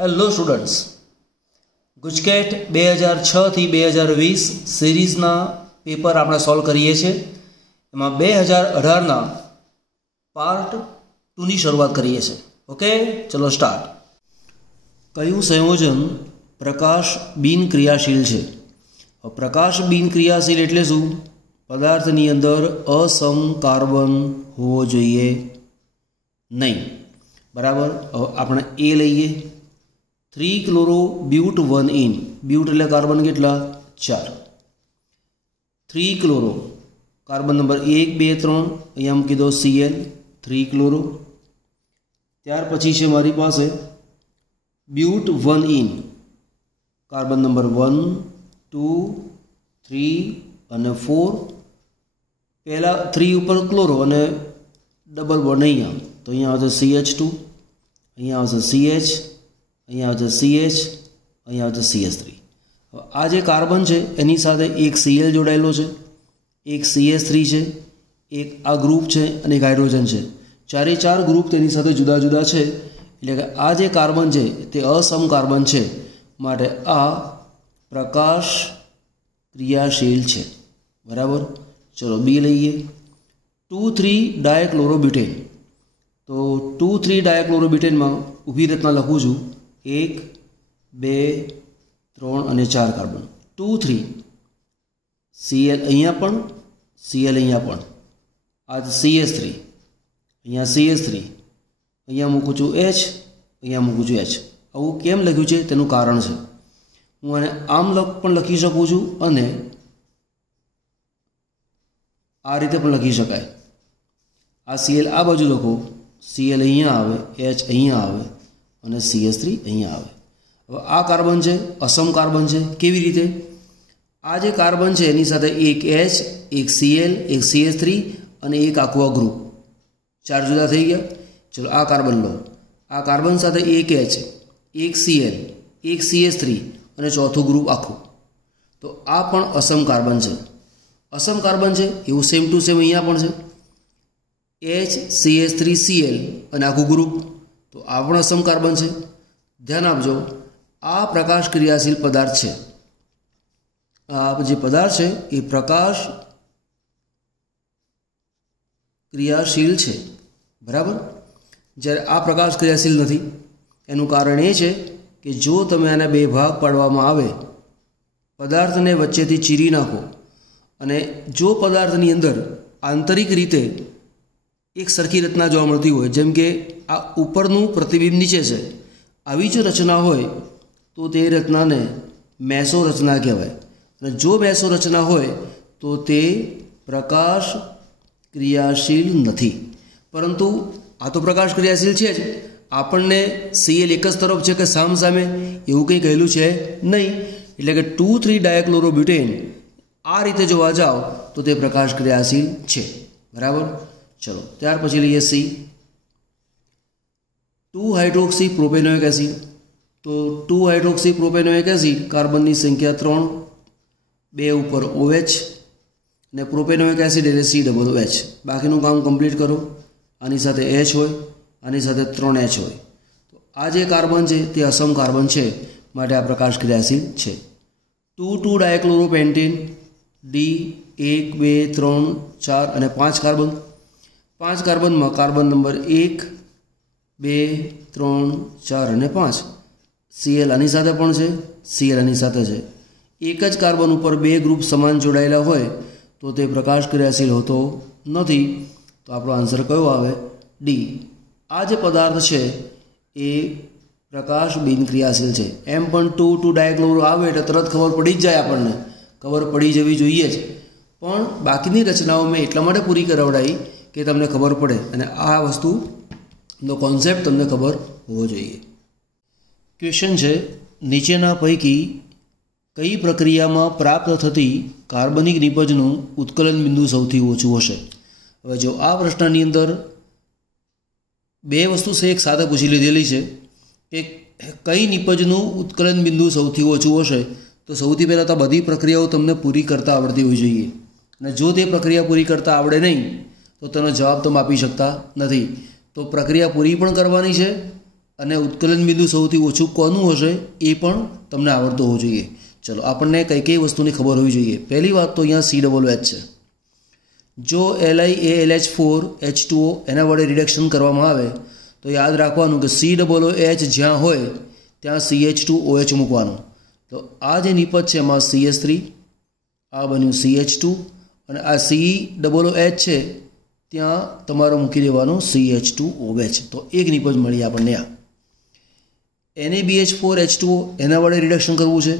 Hello students, GUJCET 2006 થી 2020 સિરીઝના paper આપણે solve કરીએ છીએ. એમાં 2018ના પાર્ટ 2ની શરૂઆત કરીએ છીએ. ઓકે, ચલો સ્ટાર્ટ. કયું સંયોજન પ્રકાશ બિન ક્રિયાશીલ છે? પ્રકાશ બિન ક્રિયાશીલ એટલે શું? પદાર્થની અંદર અસમ કાર્બન હોવો જોઈએ નહીં. બરાબર. હવે આપણે એ લઈએ. 3 ક્લોરો બ્યુટ 1 ઇન. બ્યુટ એટલે કાર્બન કેટલા? 4. 3 ક્લોરો કાર્બન નંબર 1 2 3 અહીંયા મૂકી દો Cl 3 ક્લોરો. ત્યાર પછી છે મારી પાસે બ્યુટ 1 ઇન. કાર્બન નંબર 1 2 3 અને 4. પહેલાં 3 ઉપર ક્લોરો અને ડબલ બોન્ડ અહીંયા, તો અહીંયા આવશે CH2, અહીંયા આવશે CH, અહીંયા આવશે CH, અહીંયા આવશે CH3. હવે આ જે કાર્બન છે એની સાથે એક Cl જોડાયેલો છે, એક CH3 છે, એક આ ગ્રુપ છે અને એક હાઇડ્રોજન છે. ચારે ચાર ગ્રુપ તેની સાથે જુદા જુદા છે. એટલે કે આ જે કાર્બન છે તે અસમ કાર્બન છે, માટે આ પ્રકાશ ક્રિયાશીલ છે. બરાબર. ચલો બી લઈએ. 2,3 ડાયક્લોરોબ્યુટેન. તો 2,3 ડાયક્લોરોબ્યુટેનમાં ઊભી રીતના લખું છું 1 2 3 અને 4 કાર્બન. 2,3 Cl અહીંયા પણ, Cl અહીંયા પણ, આ CH3, અહીંયા CH3, અહીંયા મૂકું છું H, અહીંયા મૂકું છું H. આવું કેમ લખ્યું છે તેનું કારણ છે. હું આને આમ પણ લખી શકું છું અને આ રીતે પણ લખી શકાય. આ Cl આ બાજુ લખો, Cl અહીંયા આવે, H અહીંયા આવે અને CH3 અહીંયા આવે. હવે આ કાર્બન છે, અસમ કાર્બન છે. કેવી રીતે? આ જે કાર્બન છે એની સાથે એક H, એક Cl, એક CH3 અને એક આખું આ ગ્રુપ, ચાર જુદા થઈ ગયા. ચલો આ કાર્બન લો. આ કાર્બન સાથે એક H, એક Cl, એક CH3 અને ચોથું ગ્રુપ આખું. તો આ પણ અસમ કાર્બન છે. અસમ કાર્બન છે એવું સેમ ટુ સેમ અહીંયા પણ છે. H CH3 Cl અને આખું ગ્રુપ, તો આ પણ અસમ કાર્બન છે. ધ્યાન આપજો, આ પ્રકાશ ક્રિયાશીલ પદાર્થ છે. આ જે પદાર્થ છે એ પ્રકાશ ક્રિયાશીલ છે. બરાબર. જ્યારે આ પ્રકાશ ક્રિયાશીલ નથી. એનું કારણ એ છે કે જો તમે આના બે ભાગ પાડવામાં આવે, પદાર્થને વચ્ચેથી ચીરી નાખો અને જો પદાર્થની અંદર આંતરિક રીતે એક સરખી રચના જોવા મળતી હોય, જેમ કે આ ઉપરનું પ્રતિબિંબ નીચે છે, આવી જો રચના હોય તો તે રચનાને મેસો રચના કહેવાય. અને જો મેસો રચના હોય તો તે પ્રકાશ ક્રિયાશીલ નથી. પરંતુ આ તો પ્રકાશ ક્રિયાશીલ છે જ. આપણને Cl એક જ તરફ છે કે સામસામે એવું કંઈ કહેલું છે નહીં. એટલે કે 2,3 ડાયક્લોરોબ્યુટેન આ રીતે જોવા જાઓ તો તે પ્રકાશ ક્રિયાશીલ છે. બરાબર. ચલો ત્યાર પછી લઈએ C. 2 hydroxy propanoic acid. તો 2 હાઇડ્રોક્સી પ્રોપેનોઇક એસિડ, કાર્બનની સંખ્યા 3, 2 ઉપર OH અને પ્રોપેનોઇક એસિડ એટલે COOH. બાકીનું કામ કમ્પ્લીટ કરો. આની સાથે H હોય, આની સાથે 3H હોય. તો આ જે કાર્બન છે તે અસમ કાર્બન છે, માટે આ પ્રકાશ ક્રિયાશીલ છે. 2,2 ડાયક્લોરોપેન્ટેન. D 1 2 3 4 અને 5 કાર્બન. 5 કાર્બનમાં કાર્બન નંબર 1 2 3 4 અને 5. Cl આની સાથે પણ છે, Cl આની સાથે છે. એક જ કાર્બન ઉપર બે ગ્રુપ સમાન જોડાયેલા હોય તો તે પ્રકાશ ક્રિયાશીલ હોતો નથી. તો આપણો આન્સર કયો આવે? ડી. આ જે પદાર્થ છે એ પ્રકાશ બિન ક્રિયાશીલ છે. એમ પણ 2,2 ડાયક્લોરો આવે એટલે તરત ખબર પડી જ જાય, આપણને ખબર પડી જવી જોઈએ જ. પણ બાકીની રચનાઓ મેં એટલા માટે પૂરી કરાવડાવી કે તમને ખબર પડે અને આ વસ્તુનો કોન્સેપ્ટ તમને ખબર હોવો જોઈએ. ક્વેશ્ચન છે, નીચેના પૈકી કઈ પ્રક્રિયામાં પ્રાપ્ત થતી કાર્બનિક નિપજનું ઉત્કલન બિંદુ સૌથી ઓછું હશે? હવે જો આ પ્રશ્નની અંદર બે વસ્તુ છે, એક સાથે પૂછી લીધેલી છે કે કઈ નિપજનું ઉત્કલન બિંદુ સૌથી ઓછું હશે. તો સૌથી પહેલાં તો બધી પ્રક્રિયાઓ તમને પૂરી કરતાં આવડતી હોવી જોઈએ. અને જો તે પ્રક્રિયા પૂરી કરતાં આવડે નહીં તો તેનો જવાબ તમે આપી શકતા નથી. તો પ્રક્રિયા પૂરી પણ કરવાની છે અને ઉત્કલન બિંદુ સૌથી ઓછું કોનું હશે એ પણ તમને આવડતું હોવું જોઈએ. ચલો આપણને કઈ કઈ વસ્તુની ખબર હોવી જોઈએ. પહેલી વાત તો અહીંયા COOH છે. જો LiALH4H2O એના વડે રિડક્શન કરવામાં આવે તો યાદ રાખવાનું કે COOH જ્યાં હોય ત્યાં CH2OH મૂકવાનું. તો આ જે નિપજ છે એમાં CH3, આ બન્યું CH2 અને આ COOH છે ત્યાં તમારે મૂકી દેવાનું CH2OH. તો એક નિપજ મળી આપણને. આ NaBH4H2O એના વડે રિડક્શન કરવું છે.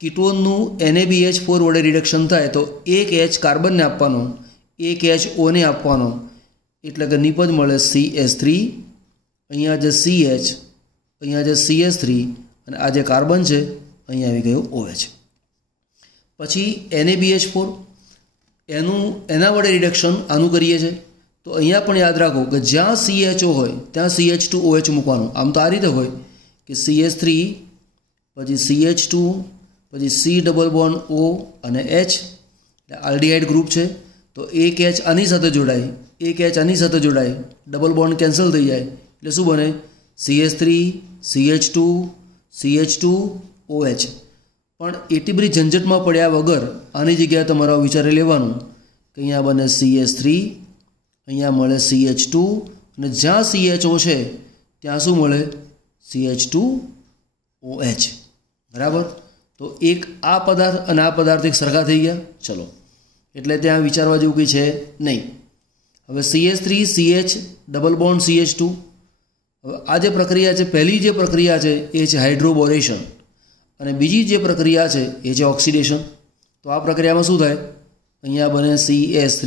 કીટોનનું NaBH4 વડે રિડક્શન થાય તો એક H કાર્બનને આપવાનો, એક H ઓને આપવાનો, એટલે કે નિપજ મળે CH3, અહીંયા જે CH, અહીંયા જે CH3 અને આ જે કાર્બન છે અહીંયા આવી ગયું OH. પછી NaBH4 એના વડે રિડક્શન આનું કરીએ છીએ તો અહીંયા પણ યાદ રાખો કે જ્યાં CHO હોય ત્યાં CH2OH મૂકવાનું. આમ તો આ રીતે હોય કે CH3 પછી CH2 પછી C ડબલ બોન્ડ O અને H, આલ્ડિહાઇડ ગ્રુપ છે તો એક H આની સાથે જોડાય, એક H આની સાથે જોડાય, ડબલ બોન્ડ કેન્સલ થઈ જાય એટલે શું બને CH3 CH2 CH2OH. પણ એટલી બધી ઝંઝટમાં પડ્યા વગર આની જગ્યાએ તમારે વિચારી લેવાનું કે અહીંયા બને CH3, અહીંયા મળે CH2 અને જ્યાં CHO છે ત્યાં શું મળે CH2OH. બરાબર. તો એક આ પદાર્થ અને આ પદાર્થ એક સરખા થઈ ગયા. ચલો એટલે ત્યાં વિચારવા જેવું કંઈ છે નહીં. હવે CH3 CH double bond CH2. હવે આ જે પ્રક્રિયા છે, પહેલી જે પ્રક્રિયા છે એ છે હાઇડ્રોબોરેશન અને બીજી જે પ્રક્રિયા છે એ છે ઓક્સિડેશન. તો આ પ્રક્રિયામાં શું થાય, અહીંયા બને CH3,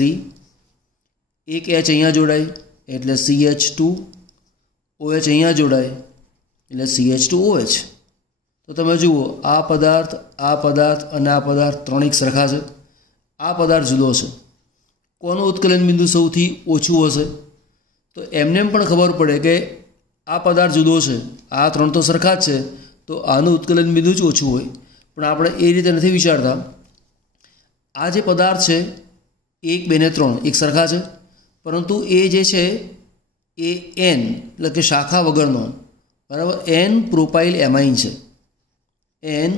એક H અહીંયા જોડાય એટલે CH2OH અહીંયા જોડાય એટલે CH2OH. તો તમે જુઓ આ પદાર્થ અને આ પદાર્થ ત્રણ એક સરખા છે. આ પદાર્થ જુદો છે. કોનું ઉત્કલન બિંદુ સૌથી ઓછું હશે? તો એમને પણ ખબર પડે કે આ પદાર્થ જુદો છે, આ ત્રણ તો સરખા જ છે તો આનું ઉત્કલન બિંદુ જ ઓછું હોય. પણ આપણે એ રીતે નથી વિચારતા. આ જે પદાર્થ છે 1, 2 ને 3 એક સરખા છે, પરંતુ એ જે છે એ N એટલે કે શાખા વગરનો, બરાબર, N પ્રોપાઇલ એમાઇન છે. N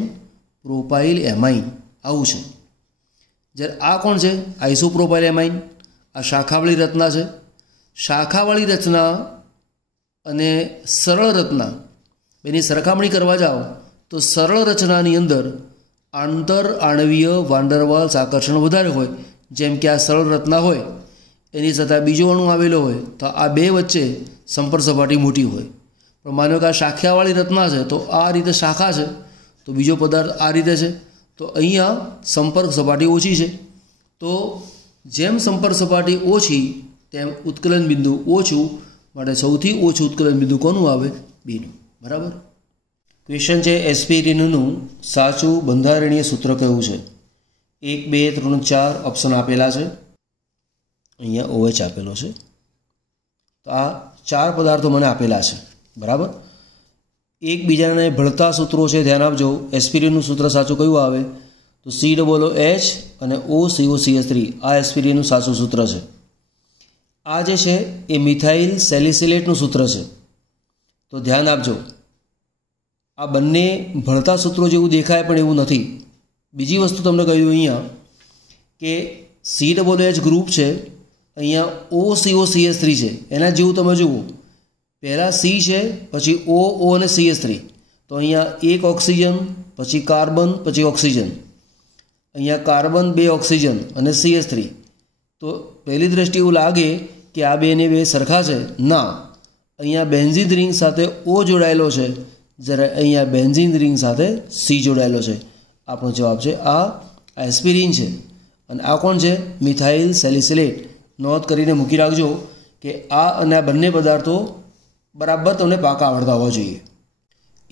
પ્રોપાઇલ એમાઇન આવું છે. જ્યારે આ કોણ છે? આઇસોપ્રોપાઇલ એમાઇન. આ શાખાવાળી રચના છે. શાખાવાળી રચના અને સરળ રચના બેની સરખામણી કરવા જાઓ તો સરળ રચનાની અંદર આંતર આણવીય વાન્ડરવાલ્સ આકર્ષણ વધારે હોય. જેમ કે આ સરળ રચના હોય એની સાથે બીજો અણુ આવેલો હોય તો આ બે વચ્ચે સંપર્ક સપાટી મોટી હોય. પણ માનો કે આ શાખાવાળી રચના છે તો આ રીતે શાખા છે તો બીજો પદાર્થ આ રીતે છે તો અહીંયા સંપર્ક સપાટી ઓછી છે. તો જેમ સંપર્ક સપાટી ઓછી તેમ ઉત્કલન બિંદુ ઓછું, માટે સૌથી ઓછું ઉત્કલન બિંદુ કોનું આવે? બીનું. બરાબર. ક્વેશ્ચન છે એસ્પિરિનનું સાચું બંધારણીય સૂત્ર કયું છે? 1, 2, 3, 4 ઓપ્શન આપેલા છે. અહીંયા OH આપેલો છે. તો આ 4 પદાર્થો મને આપેલા છે. બરાબર. એકબીજાને ભળતા સૂત્રો છે, ધ્યાન આપજો. એસ્પિરિનનું સૂત્ર સાચું કયું આવે? તો COOH અને OCOCH3. આ એસ્પિરિનનું સાચું સૂત્ર છે. આ જે છે એ મિથાઇલ સેલિસિલેટનું સૂત્ર છે. તો ધ્યાન આપજો, આ બંને ભળતા સૂત્રો જેવું દેખાય પણ એવું નથી. બીજી વસ્તુ તમને કહ્યું અહીંયા કે COOH ગ્રુપ છે, અહીંયા OCOCH3 છે. એના જેવું તમે જુઓ, પહેલાં C છે, પછી O અને CH3. તો અહીંયા એક ઓક્સિજન, પછી કાર્બન, પછી ઓક્સિજન. અહીંયા કાર્બન, 2 ઓક્સિજન અને CH3. તો પહેલી દ્રષ્ટિએ એવું લાગે કે આ બેને બે સરખા છે. ના, અહીંયા બેન્ઝીન રિંગ સાથે O જોડાયેલો છે, જ્યારે અહીંયા બેન્ઝીન રિંગ સાથે C જોડાયેલો છે. આપણો જવાબ છે આ એસ્પિરિન છે. અને આ કોણ છે? Methyl salicylate. નોંધ કરીને મૂકી રાખજો કે આ અને આ બંને પદાર્થો બરાબર તમને પાકા આવડતા હોવા જોઈએ.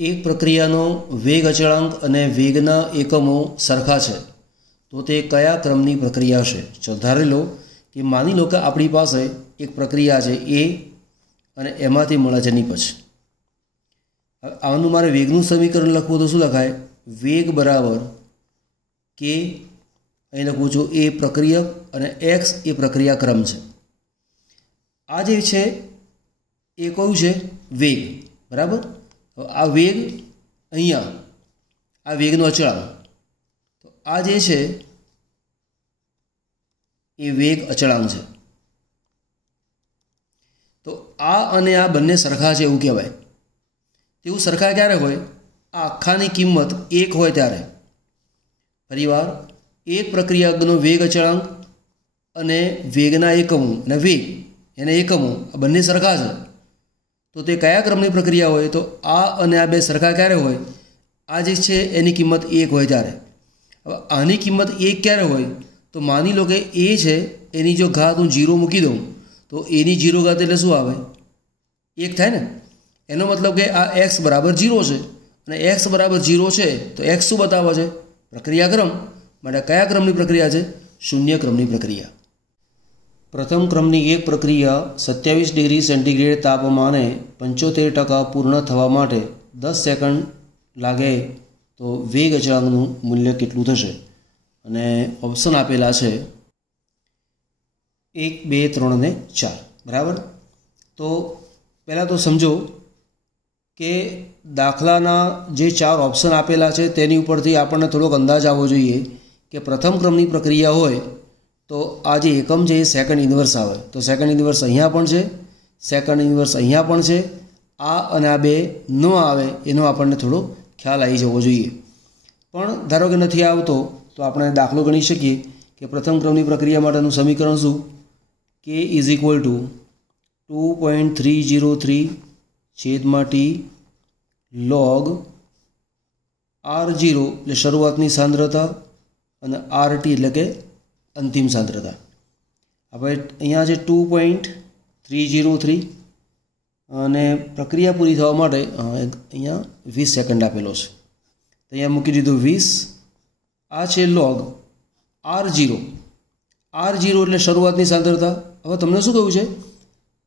એક પ્રક્રિયાનો વેગ અચળાંક અને વેગના એકમો સરખા છે તો તે કયા ક્રમની પ્રક્રિયા છે? ચલો ધારી લો કે માની લો કે આપણી પાસે એક પ્રક્રિયા છે A અને એમાંથી મળે છે નિપજ. આનું મારે વેગનું સમીકરણ લખવું તો શું લખાય? વેગ બરાબર K, અહીં લખું છું A પ્રક્રિયક અને X એ પ્રક્રિયા ક્રમ છે. આ જે છે એ કયું છે? વેગ. बराबर। आ वेग अहींया आ वेगनो अचळांक, तो आ जे छे ए वेग अचळांक छे। तो आ अने आ बंने सरखा छे एवुं कहेवाय। तेवुं सरखा क्यारे होय? आ आखानी किंमत 1 होय त्यारे। फरीवार, एक प्रक्रियानो वेग अचळांक अने वेगना एकमों अने वेग एना एकमों आ बंने सरखा छे, तो ते कया क्रमनी प्रक्रिया होय? तो आ अने आ बे सरखा क्यारे होय? आ जे छे एनी किंमत 1 होय त्यारे। हवे आनी किंमत 1 क्यारे होय? तो मानी लो कि ए छे एनी जो घात हूँ 0 मूकी दूँ तो एनी 0 घात एटले शुं आवे? 1 थाय ने। एनो मतलब कि आ एक्स बराबर 0 छे अने एक्स बराबर 0 छे तो एक्स शुं बतावे छे? प्रक्रियाक्रम। माटे कया क्रमनी प्रक्रिया छे? शून्य क्रमनी प्रक्रिया। प्रथम क्रमनी एक प्रक्रिया 27 डिग्री सेंटीग्रेड तापमाने 75% पूर्ण थवा माटे 10 सेकंड लागे तो वेग अचळांकनुं मूल्य केटलुं थशे? अने ऑप्शन आपेला छे 1, 2, 3 ने 4। बराबर। तो पहला तो समझो कि दाखलाना जे 4 ऑप्शन आपेला छे तेनी उपरथी आपणे थोड़ोक अंदाज आवो जोईए कि प्रथम क्रमनी प्रक्रिया होय तो आ जे एकम छे सेकंड इनवर्स आवे। तो सेकंड इनवर्स अहींया पण छे, सेकंड इनवर्स अहींया पण छे। आ अने आ बे न आवे एनो आपणे थोड़ो ख्याल आई जवो जोईए। पण धारो के नथी आवतो तो आपणे दाखलो गणी शकीए कि प्रथम क्रमनी प्रक्रिया माटेनुं समीकरण शुं? k = 2.303 छेदमां t log r0 એટલે શરૂઆતની સાંદ્રતા અને rt એટલે કે અંતિમ સાંદ્રતા। હવે અહીંયા જે 2.303 અને પ્રક્રિયા પૂરી થવા માટે અહીંયા 20 સેકન્ડ આપેલો છે, તો અહીંયા મૂકી દીધું 20। આ છે log r0 એટલે શરૂઆતની સાંદ્રતા। હવે તમને શું કહ્યું છે?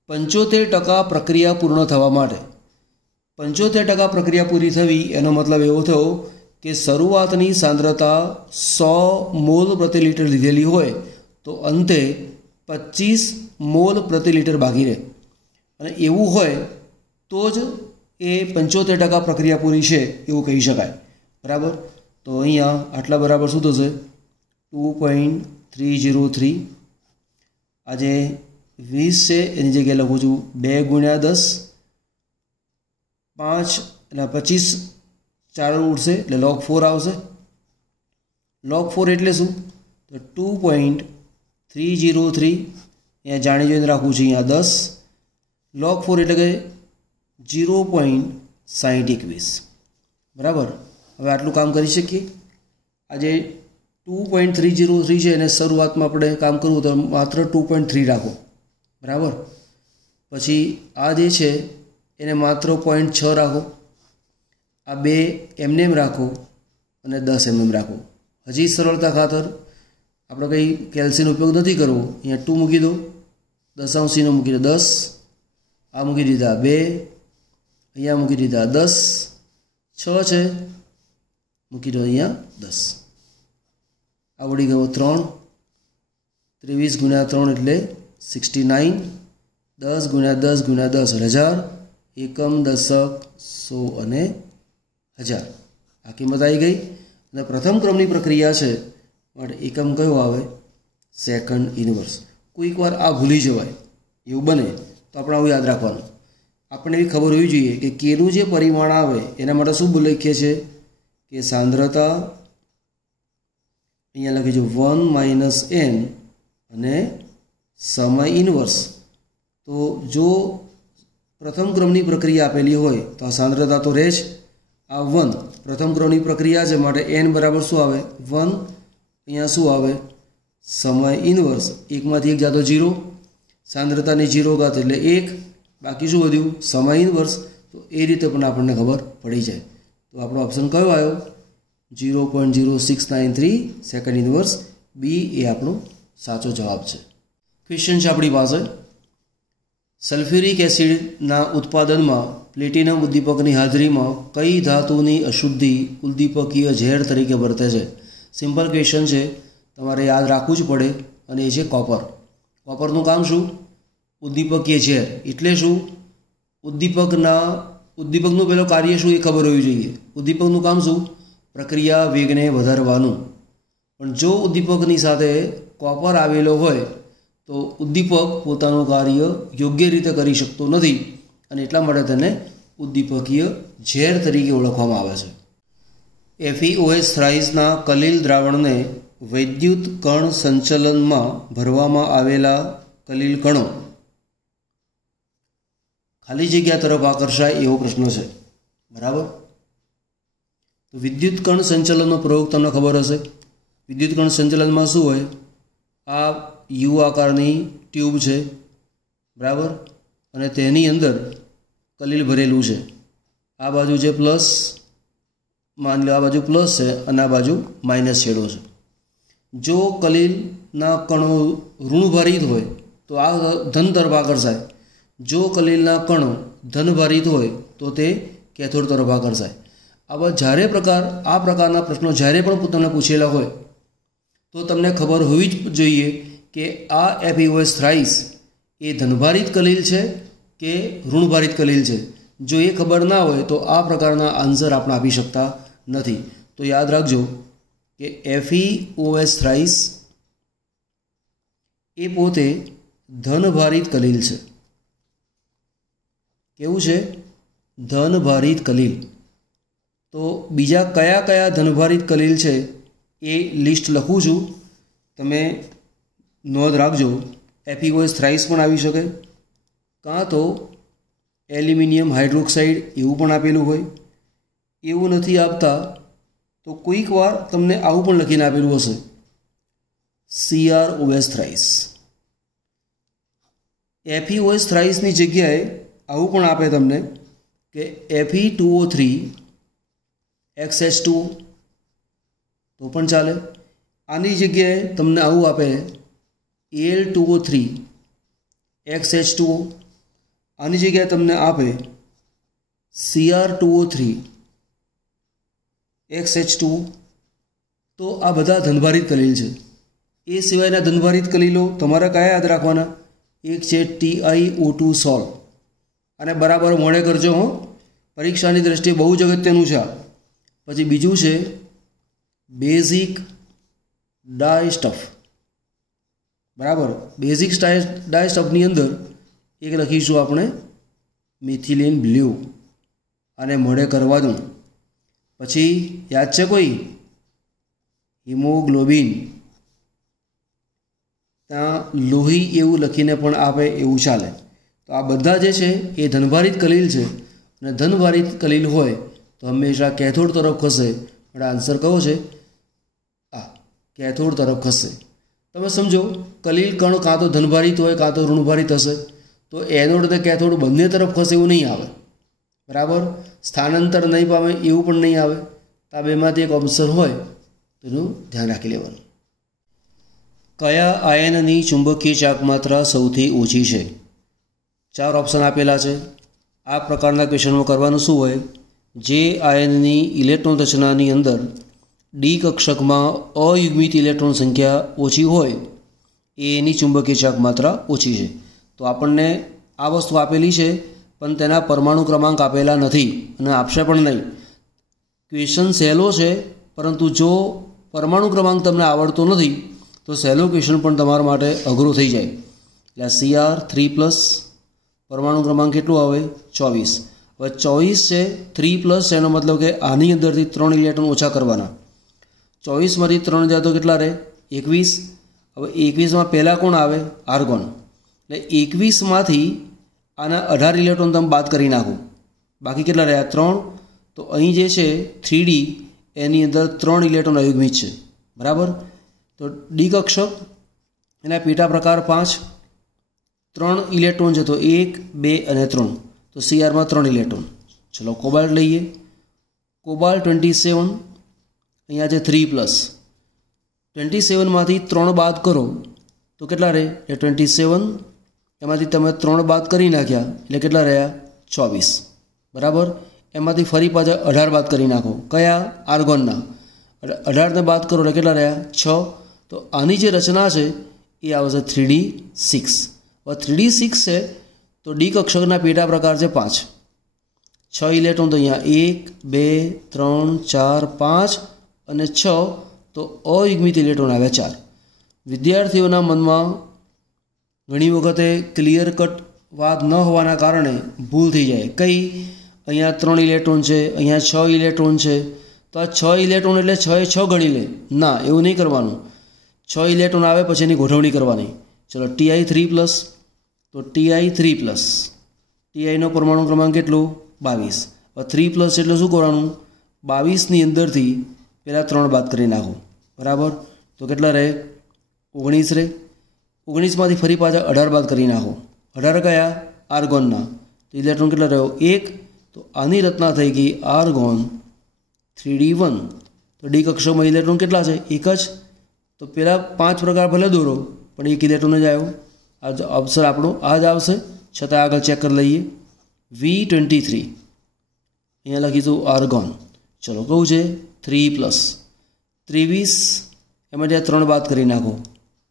75% પ્રક્રિયા પૂર્ણ થવા માટે। 75% પ્રક્રિયા પૂરી થવી એનો મતલબ એવો થયો કે શરૂઆતની સાંદ્રતા 100 મોલ પ્રતિ લિટર લીધેલી હોય તો અંતે 25 મોલ પ્રતિ લિટર બાકી રહે, અને એવું હોય તો જ એ 75% પ્રક્રિયા પૂરી છે એવું કહી શકાય। બરાબર। તો અહીંયા આટલા બરાબર શું થશે? 2.303 આજે 20 છે એની જગ્યાએ લખું છું 2 × 10, 5 એટલે 25 4 ઉડશે એટલે log 4 આવશે। log 4 એટલે શું? તો 2.303 અહીંયા જાણી જોઈને રાખવું છે, અહીંયા 10 log 4 એટલે કે 0.6021। બરાબર। હવે આટલું કામ કરી શકીએ। આજે 2.303 છે એને શરૂઆતમાં આપણે કામ કરવું તો માત્ર 2.3 રાખો। બરાબર। પછી આ જે છે એને માત્ર 0.6 રાખો, આ બે એમને રાખો અને 10 mm રાખો। હજી સરળતા ખાતર આપણે કંઈ કેલ્સીનો ઉપયોગ નથી કરવો, અહીંયા 2 મૂકી દો, દશાંશીનો મૂકી દો 10, આ મૂકી દીધા 2, અહીંયા મૂકી દીધા 10, 6 છે મૂકી દો અહીંયા 10, આવડી ગયો 3, 23 × 3 એટલે 69, 10 × 10 × 10 1000, એકમ, દશક, સો અને હજાર। આ કિંમત આવી ગઈ। અને પ્રથમ ક્રમની પ્રક્રિયા છે માટે એકમ કયો આવે? Second inverse. કોઈક વાર આ ભૂલી જવાય, એવું બને તો આપણે આવું યાદ રાખવાનું। આપણને એવી ખબર હોવી જોઈએ કે કેનું જે પરિમાણ આવે એના માટે શું લખીએ છીએ કે સાંદ્રતા અહીંયા લખીશું 1 - n અને સમય ઇનવર્સ। તો જો પ્રથમ ક્રમની પ્રક્રિયા આપેલી હોય તો આ સાંદ્રતા તો રહે જ। આ 1 પ્રથમ ક્રમની પ્રક્રિયા છે માટે n બરાબર શું આવે? 1। અહીંયા શું આવે? સમય ઇનવર્સ, 1 માંથી 1 જાતો 0, સાંદ્રતાની 0 ઘાત એટલે 1, બાકી શું વધ્યું? સમય ઇનવર્સ। તો એ રીતે પણ આપણને ખબર પડી જાય। તો આપણો ઓપ્શન કયો આવ્યો? 0.0693 સેકન્ડ ઇનવર્સ, બી એ આપણો સાચો જવાબ છે। ક્વેશ્ચન છે આપણી પાસે, સલ્ફ્યુરિક એસિડના ઉત્પાદનમાં પ્લેટિનમ ઉદ્દીપકની હાજરીમાં કઈ ધાતુની અશુદ્ધિ ઉદ્દીપકીય ઝેર તરીકે વર્તે છે? સિમ્પલ ક્વેશ્ચન છે, તમારે યાદ રાખવું જ પડે, અને એ છે કોપર। કોપરનું કામ શું? ઉદ્દીપકીય ઝેર એટલે શું? ઉદ્દીપકના ઉદ્દીપકનું પેલું કાર્ય શું એ ખબર હોવી જોઈએ। ઉદ્દીપકનું કામ શું? પ્રક્રિયા વેગને વધારવાનું। પણ જો ઉદ્દીપકની સાથે કોપર આવેલો હોય તો ઉદ્દીપક પોતાનું કાર્ય યોગ્ય રીતે કરી શકતો નથી અને એટલા માટે તેને ઉદ્દીપકીય ઝેર તરીકે ઓળખવામાં આવે છે। FeOH થ્રાઇસના કલીલ દ્રાવણને વૈદ્યુત કણ સંચલનમાં ભરવામાં આવેલા કલીલ કણો ખાલી જગ્યા તરફ આકર્ષાય એવો પ્રશ્ન છે, બરાબર। તો વિદ્યુત કણ સંચલનનો પ્રયોગ તમને ખબર હશે। વિદ્યુત કણ સંચલનમાં શું હોય? આ યુ આકારની ટ્યુબ છે, બરાબર, અને તેની અંદર કલીલ ભરેલું છે। આ બાજુ છે પ્લસ, માની લો આ બાજુ પ્લસ છે અને આ બાજુ માઇનસ છેડો છે। જો કલીલના કણો ઋણભારિત હોય તો આ ધન તરફ આકર્ષાય, જો કલીલના કણો ધનભારિત હોય તો તે કેથોડ તરફ આકર્ષાય। આવા આ પ્રકારના પ્રશ્નો જ્યારે પણ તમને પૂછેલા હોય તો તમને ખબર હોવી જ જોઈએ કે આ FeOH થ્રાઇસ એ ધનભારિત કલીલ છે કે ઋણભારિત કલીલ છે। જો એ ખબર ના હોય તો આ પ્રકારના આન્સર આપણે આપી શકતા નથી। તો યાદ રાખજો કે FeOH થ્રાઇસ એ પોતે ધનભારિત કલીલ છે। કેવું છે? ધનભારિત કલીલ। તો બીજા કયા કયા ધનભારિત કલીલ છે એ લિસ્ટ લખું છું, તમે નોંધ રાખજો। FeOH થ્રાઇસ પણ આવી શકે, કાં તો એલ્યુમિનિયમ હાઇડ્રોક્સાઇડ એવું પણ આપેલું હોય। એવું નથી આપતા તો કોઈક વાર તમને આવું પણ લખીને આપેલું હશે, CrOH થ્રાઇસ। FeOH થ્રાઇસની જગ્યાએ આવું પણ આપે તમને કે Fe2O3 XH2O તો પણ ચાલે। આની જગ્યાએ તમને આવું આપે Al2O3 XH2O, આની જગ્યાએ તમને આપે Cr2O3 XH2O। તો આ બધા ધનભારિત કલીલ છે। એ સિવાયના ધનભારિત કલીલો તમારે કયા યાદ રાખવાના? એક છે TiO2 સોલ્ટ, અને બરાબર મોડે કરજો હો, પરીક્ષાની દ્રષ્ટિએ બહુ જ અગત્યનું છે। પછી બીજું છે બેઝિક ડાયસ્ટફ, બરાબર। બેઝિક ડાયસ્ટફની અંદર એક લખીશું આપણે મિથિલિન બ્લુ, અને મોડે કરવા દઉં। પછી યાદ છે કોઈ? હિમોગ્લોબિન, ત્યાં લોહી એવું લખીને પણ આપે એવું ચાલે। તો આ બધા જે છે એ ધનભારિત કલીલ છે, અને ધનભારિત કલીલ હોય તો હંમેશા કેથોડ તરફ ખસે। એટલે આન્સર કયો છે? આ કેથોડ તરફ ખસશે। તમે સમજો કલીલ કણ કાં તો ધનભારિત હોય કાં તો ઋણભારિત હશે, તો એનોડ અને કેથોડ બંને તરફ ખસે એવું નહીં આવે, બરાબર। સ્થાનાંતર નહીં પામે એવું પણ નહીં આવે। તો આ બેમાંથી એક ઓપ્શન હોય તો એનું ધ્યાન રાખી લેવાનું। કયા આયનની ચુંબકીય ચાક માત્રા સૌથી ઓછી છે? 4 ઓપ્શન આપેલા છે। આ પ્રકારના ક્વેશ્ચનમાં કરવાનું શું હોય? જે આયનની ઇલેક્ટ્રોન રચનાની અંદર ડી કક્ષકમાં અયુગ્મિત ઇલેક્ટ્રોન સંખ્યા ઓછી હોય એની ચુંબકીય ચાક માત્રા ઓછી છે। તો આપણને આ વસ્તુ આપેલી છે પણ તેના પરમાણુ ક્રમાંક આપેલા નથી અને આપશે પણ નહીં। ક્વેશ્ચન સહેલો છે, પરંતુ જો પરમાણુ ક્રમાંક તમને આવડતો નથી તો સહેલો ક્વેશ્ચન પણ તમારા માટે અઘરો થઈ જાય। એટલે Cr3+, પરમાણુ ક્રમાંક કેટલું આવે? 24। હવે 24 છે, 3+ એનો મતલબ કે આની અંદરથી 3 ઇલેક્ટ્રોન ઓછા કરવાના। 24માંથી 3 જાય તો કેટલા રહે? 21। હવે 21માં પહેલાં કોણ આવે? આર્ગોન। એટલે 21માંથી આના 18 ઇલેક્ટ્રોન તમે બાદ કરી નાખો, બાકી કેટલા રહ્યા? 3। તો અહીં જે છે 3D એની અંદર 3 ઇલેક્ટ્રોન અયુગ્મિત છે, બરાબર। તો ડી કક્ષક એના પેટા પ્રકાર 5, 3 ઇલેક્ટ્રોન છે તો 1, 2 અને 3, તો Cરમાં 3 ઇલેક્ટ્રોન। ચલો કોબાલ્ટ લઈએ। કોબાલ્ટ 27, અહીંયા છે 3+, 27માંથી 3 બાદ કરો તો કેટલા રહે? એટલે 27, એમાંથી તમે 3 બાદ કરી નાખ્યા એટલે કેટલા રહ્યા? 24, બરાબર। એમાંથી ફરી પાછા 18 બાદ કરી નાખો, કયા? આર્ગોનના। એટલે 18ને બાદ કરો એટલે કેટલા રહ્યા? 6। તો આની જે રચના છે એ આવશે 3D6। હવે 3D6 છે તો ડી કક્ષકના પેટા પ્રકાર છે 5। छ इलेक्ट्रॉन तो अहींया 1 2 3 4 5 અને 6 तो अयुग्मित इलेक्ट्रॉन आव्या 4। विद्यार्थीओना मनमा घणी वखते क्लियर कट बात न होवाना कारणे भूल थी जाए। कई अहींया 3 इलेक्ट्रॉन है, अहींया 6 इलेक्ट्रॉन है, तो आ 6 इलेक्ट्रॉन एटले 6 ए 6 गणी ले ना, एवुं नहीं करवानुं। 6 इलेक्ट्रॉन आवे पछी एनी गोठवणी करवानी। चलो Ti3+, तो Ti3+, Ti नो परमाणु क्रमांक केटलो 22। अब 3+ एटले शुं करवानुं, 22 नी अंदरथी पहला 3 बाद करी नाखो, बराबर। तो केटला रहे 19 रहे। 19 मांथी फरी पाछा 18 बाद करी नाखो। 18 कया आर्गोनना, तो इलेक्ट्रॉन केटला रह्यो 1। तो आनी रचना थई गई आर्गोन 3d1। तो डी कक्षामां इलेक्ट्रॉन केटला छे, 1 ज। तो पहला 5 प्रकार भले दौरो पण 1 इलेक्ट्रॉन ज आव्यो। आज ऑप्शन आपणो आ ज आवशे, छतां आगळ चेक कर लईए। V23 अहींया लखीशुं आर्गोन। चलो कहूँ छे 3+, 23 एमांथी 3 बाद करी नाखो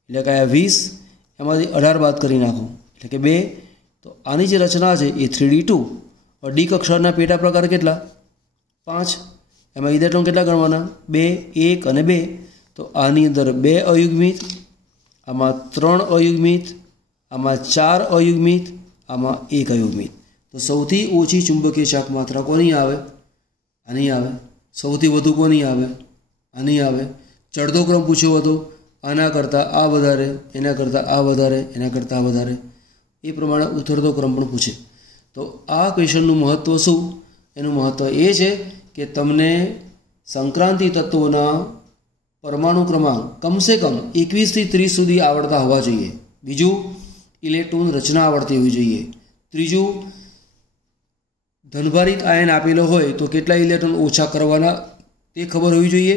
એટલે કે 20 एमांथी 18 बाद करी नाखो એટલે કે 2। तो आनी जे रचना है ये 3d2 और डी कक्षाना पेटा प्रकार केटला 5। एमां इलेक्ट्रॉन केटला गणवाना 2 1 અને 2। तो आनी अंदर 2 अयुग्मित, आमां 3 अयुग्मित, आमां 4 अयुग्मित, आमां 1 अयुग्मित। तो सौथी ओછી चुंबकीय चाक मात्रा कोनी आवे, आनी आवे। सौथी वधु कोनी आवे, आनी आवे। चढ़तो क्रम पूछ्यो हतो, आना करता आ वधारे, एना करता आ वधारे, एना करता आ वधारे, ए प्रमाणे उतरतो क्रम पण पूछे। तो आ क्वेश्चननुं महत्व शुं? एनुं महत्व ए छे के तमने संक्रांति तत्वोना परमाणु क्रमांक कम से कम 21 થી 30 सुधी आवड़ता होवा जोईए। बीजू इलेक्ट्रॉन रचना आवड़ती होवी जोईए। त्रीजू धनभारित आयन आपेलो होय तो केटला इलेक्ट्रॉन ओछा करवाना ते खबर होवी जोईए।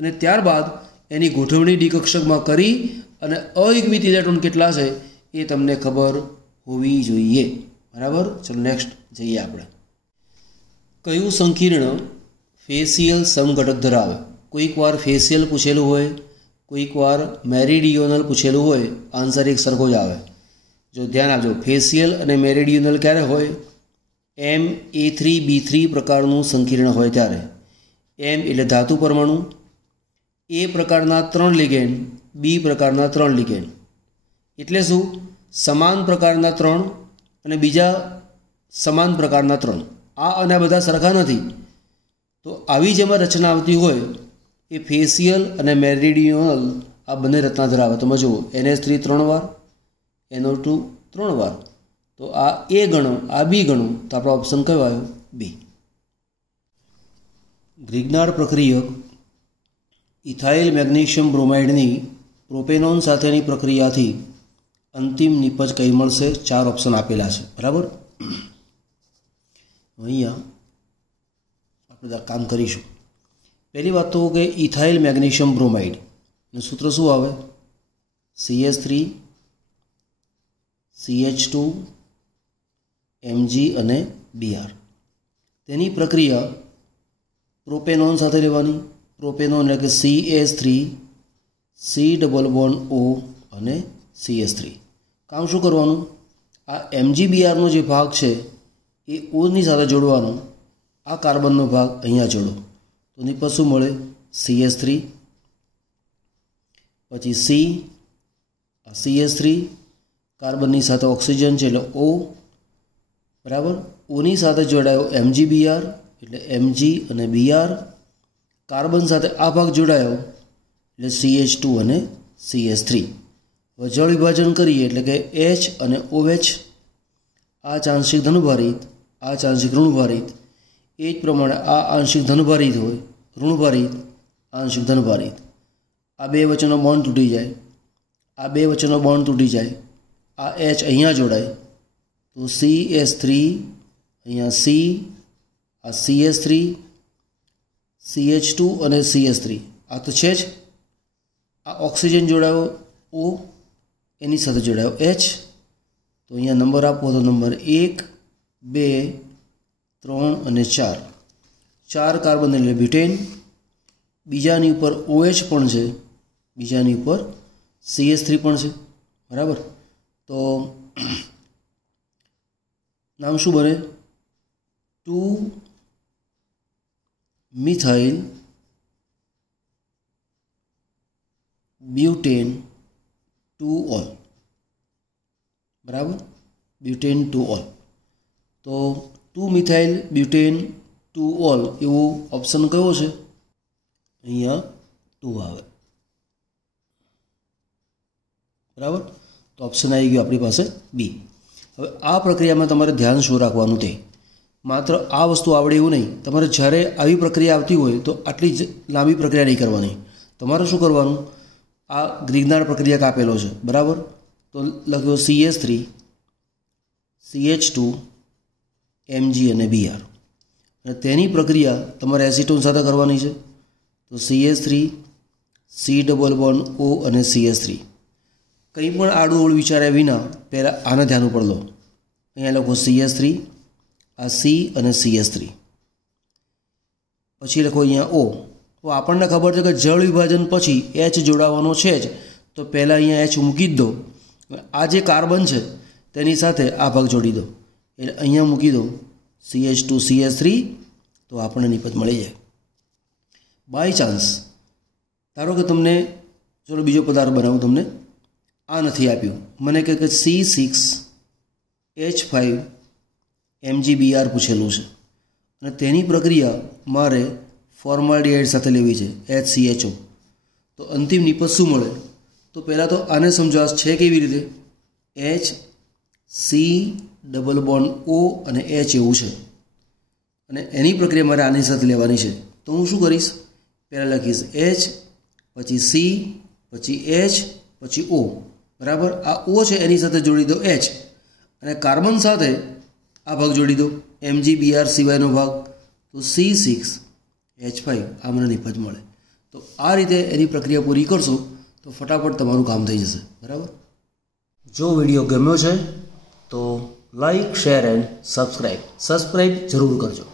अने त्यारबाद एनी गोठवणी डी कक्षकमां करी अने अयुग्मित इलेक्ट्रॉन केटला छे ए तमने खबर होवी जोईए, बराबर। चलो नेक्स्ट जईए आपणे। कयुं संकीर्ण फेसियल समघटक धरावे? कोईक वार फेसियल पूछेलुं होय, कोईक वार मेरिडियोनल पूछेलुं होय, आंसर एक सरखो ज आवे। जो ध्यान आपजो, फेसियल अने मेरिडियोनल क्यारे होय? Ma3B3 प्रकारनुं संकीर्ण होय त्यारे। M एटले धातु परमाणु, ए प्रकारना 3 लिगेंड, बी प्रकारना 3 लिगेंड। एटले शुं? समान प्रकारना 3 अने बीजा समान प्रकारना 3। आ अने बधा सरखा नथी। तो आवी जेमां रचना आवती होय ए फेसियल अने मेरिडियोनल आ बने रचना धरावे। तो जुओ NH3 3 वार, NO2 3 वार। तो आ ए गणो, आ बी गणो, तो आपणो ऑप्शन कयो आव्यो? बी। ग्रिग्नार्ड प्रक्रियक इथाइल मैग्नीशियम ब्रोमाइडनी प्रोपेनोन साथेनी प्रक्रियाथी अंतिम निपज कई मळशे? 4 ऑप्शन आपेला छे, बराबर। अहींया આપણે काम करीशुं। पहली बात तो कि इथाइल मैग्नीशियम ब्रोमाइड सूत्र शुं आवे? CH3 CH2 Mg અને Br। तेनी प्रक्रिया प्रोपेनोन साथे लेवानी। प्रोपेनोन એટલે કે CH3 C double bond O અને CH3। काम शुं करवानुं? आ MgBr नो जे भाग छे ए O ની સાથે જોડવાનો। आ कार्बनનો भाग अहींया जोड़ो तो निपज शुं मळे? CH3 पछी C, CH3 कार्बननी साथे ऑक्सिजन छे એટલે O, बराबर। ओनी साथे जोड़ायो MgBr એટલે Mg અને Br। कार्बन साथे आ भाग जोड़ायो એટલે CH2 અને CH3। હવે જળ વિભાજન કરીએ એટલે કે H અને OH। आ आंशिक धनभारित, आ आंशिक ऋणभारित। ए ज प्रमाणे आ आंशिक धनभारित होय, ऋणभारित, आंशिक धनभारित। आ बे वच्चेनो बॉन्ड तूटी जाए, आ बे वच्चेनो बॉन्ड तूटी जाए, आ H अहींया जोड़ाय तो CH3 अहींया C, आ CH3 CH2 અને CH3 आ तो छे ज। आ ऑक्सिजन जोड़ायो O, एनी साथे जोड़ायो H। तो अहींया नंबर आपो तो नंबर 1 2 3 અને 4। 4 कार्बन એટલે ब्यूटेन। बीजानी ऊपर OH पण छे, बीजानी ऊपर CH3 पण छे, बराबर। तो नाम शुं बने? 2 મિથાઇલ બ્યુટેન 2 ઓલ, બરાબર, બ્યુટેન 2 ઓલ. તો 2 મિથાઇલ બ્યુટેન 2 ઓલ એવો ઓપ્શન કયો છે? અહીંયા 2 આવે, બરાબર. તો ઓપ્શન આવી ગયો આપણી પાસે બી. હવે આ પ્રક્રિયામાં તમારે ધ્યાન શું રાખવાનું તે માત્ર આ વસ્તુ આવડે એવું નહીં. તમારે જ્યારે આવી પ્રક્રિયા આવતી હોય તો આટલી જ લાંબી પ્રક્રિયા નહીં કરવાની. તમારે શું કરવાનું? આ ગ્રીગનાર પ્રક્રિયા કાપેલો છે, બરાબર. તો લખ્યો CH3 CH2 Mg અને Br, અને તેની પ્રક્રિયા તમારે એસિટોન સાથે કરવાની છે. તો CH3 C double bond O અને CH3. કંઈ પણ આડું અવળું વિચાર્યા વિના પહેલાં આને ધ્યાન ઉપર લો. અહીંયા લખો CH3, આ C અને CH3, પછી લખો અહીંયા O. તો આપણને ખબર છે કે જળ વિભાજન પછી H જોડાવાનો છે જ, તો પહેલાં અહીંયા H મૂકી જ દો. આ જે કાર્બન છે તેની સાથે આ ભાગ જોડી દો, એટલે અહીંયા મૂકી દો CH2 CH3, તો આપણને નિપજ મળી જાય. બાય ચાન્સ ધારો કે તમને, ચલો બીજો પદાર્થ બનાવું, તમને આ નથી આપ્યું, મને કહે કે C6H5 MgBr પૂછેલું છે, અને તેની પ્રક્રિયા મારે ફોર્માલ્ડિહાઇડ સાથે લેવી છે HCHO. તો અંતિમ નિપજ શું મળે? તો પહેલાં તો આને સમજાવશ છે કેવી રીતે. H C double bond O અને H એવું છે, અને એની પ્રક્રિયા મારે આની સાથે લેવાની છે. તો હું શું કરીશ? પહેલાં લખીશ H, પછી C, પછી H, પછી O, બરાબર. આ O છે એની સાથે જોડી દો H, અને કાર્બન સાથે આ ભાગ જોડી દો MgBr સિવાયનો ભાગ, તો C6H5. આ મને નિપજ મળે. તો આ રીતે એની પ્રક્રિયા પૂરી કરશો તો ફટાફટ તમારું કામ થઈ જશે, બરાબર. જો વિડીયો ગમ્યો છે તો લાઈક, શેર એન્ડ સબસ્ક્રાઈબ જરૂર કરજો.